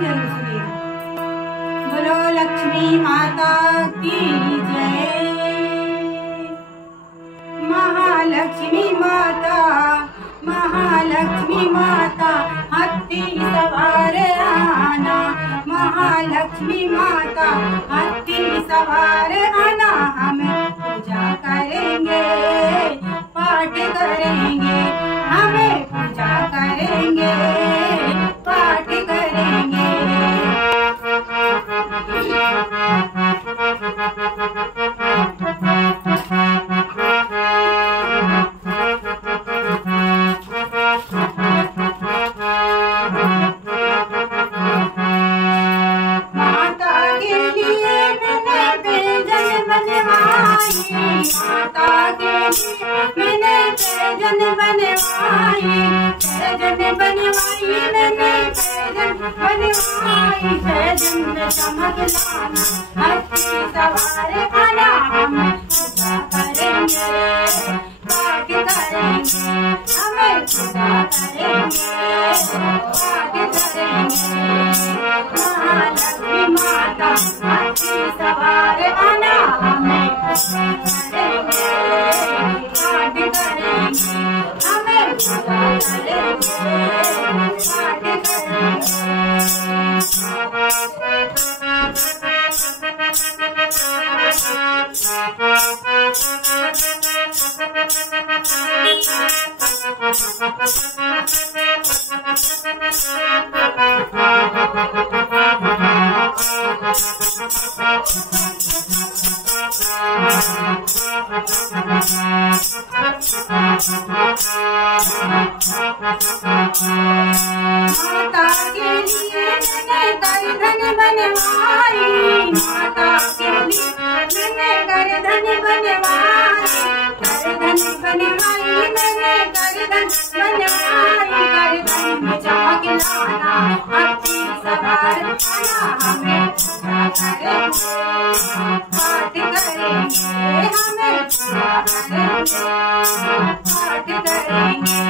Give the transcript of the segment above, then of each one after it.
जरूर सुनिएगा। बोलो लक्ष्मी माता की जय। महालक्ष्मी माता, महालक्ष्मी माता, हाथी सवार आना। महालक्ष्मी माता, हाथी सवार आना। हम पूजा करेंगे, पाठ करेंगे, हमें पूजा करेंगे, पाठ करेंगे। माता के लिए मैंने व्यंजन बनवाई, माता के लिए मैंने व्यंजन बनवाई, व्यंजन बनवाई, मैंने व्यंजन बनवाई। व्यंजन में चमक लाना, हाथी सवार आना। हम पूजा करेंगे, पाठ करेंगे, हमें पूजा करेंगे, पाठ करेंगे। महालक्ष्मी माता, हाथी सवार आना। हमें पूजा करेंगे, पाठ करेंगे, हमें पूजा करेंगे, पाठ करेंगे। माता के लिए मैंने गर्दन बनवाई, माता के लिए मैंने गर्दन बनवाई, गर्दन बनवाई, मैंने गर्दन बनवाई। गर्दन में चमक लाना, हाथी सवार आना। हमें पूजा करेंगे, पाठ करेंगे, हमें पूजा करेंगे, पाठ करेंगे।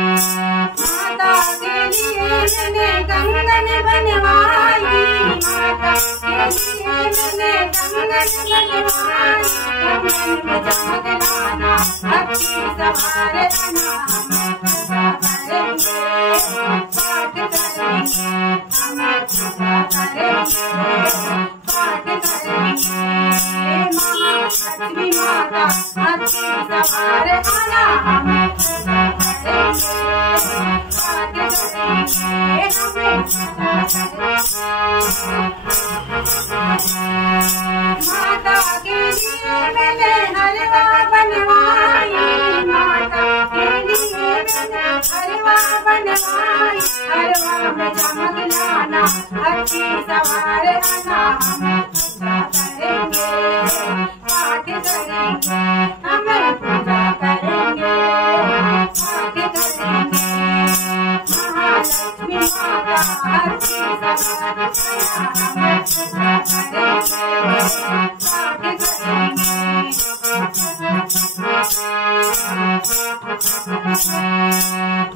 माता के लिए मैंने कंगन बनवाई, माता के लिए मैंने कंगन बनवाई। कंगन में चमक लाना, हाथी सवार आना। हमें पूजा करेंगे, पाठ करेंगे, हमें पूजा करेंगे, पाठ करेंगे। महालक्ष्मी माता, हाथी सवार आना। हमें पूजा करेंगे, पाठ करेंगे, हमें पूजा करेंगे। माता के लिए मैंने हलवा बनवाई, माता के लिए मैंने हलवा बनवाई। हलवा में चमक लाना, हाथी सवार आना। हमें पूजा करेंगे, पाठ करेंगे, हमें पूजा करेंगे, पाठ करेंगे। महालक्ष्मी माता, हाथी सवार आना। हमें पूजा करेंगे, पाठ करेंगे।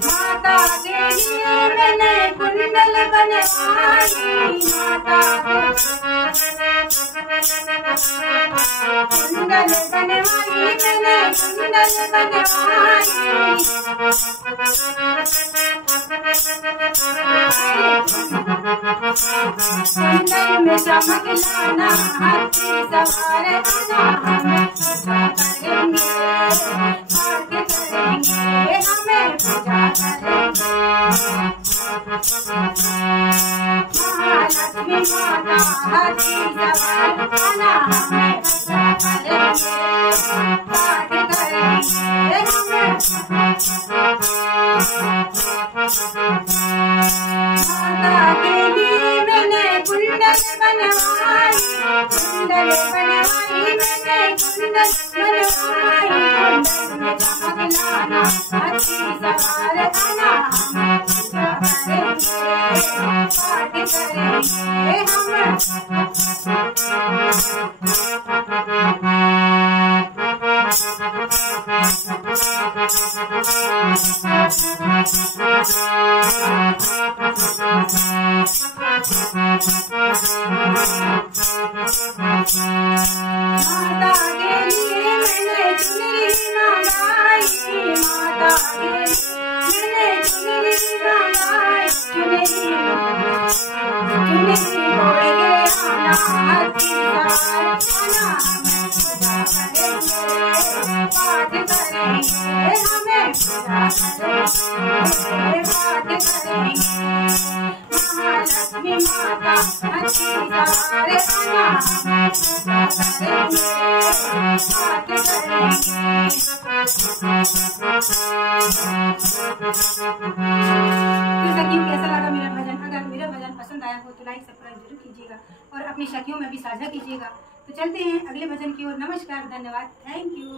माता के लिए मैंने कुंडल बनवाई, माता कुंडल बनवाई, मैंने कुंडल बनवाई। कुंडल में चमक लाना, हाथी सवार आना। हमें पूजा करेंगे, पाठ करेंगे, हमें पूजा करेंगे। महालक्ष्मी माता, हाथी सवार आना। हमें पूजा करेंगे, पाठ करेंगे, हमें पूजा माता के लिए मैंने कुंडल बनवाई, कुंडल बनवाई, मैंने कुंडल बनवाई। कुंडल में चमक लाना, हाथी सवार आना। हमें पूजा करेंगे, पाठ करेंगे, करेंगे हम। माता के लिए मैंने चुनरी मंगाई, माता के लिए मैंने चुनरी मंगाई, चुनरी ओढ़ के आना हथी सार, आना हमें पूजा करेंगे पाठ करेंगे, हमें पूजा करेंगे पाठ करेंगे। महालक्ष्मी माता हथी सार, आना हमें पूजा करेंगे पाठ करेंगे। तो सखियों, कैसा लगा मेरा भजन? अगर मेरा भजन पसंद आया हो तो लाइक सब्सक्राइब जरूर कीजिएगा और अपनी सखियों में भी साझा कीजिएगा। तो चलते हैं अगले भजन की ओर। नमस्कार, धन्यवाद, थैंक यू।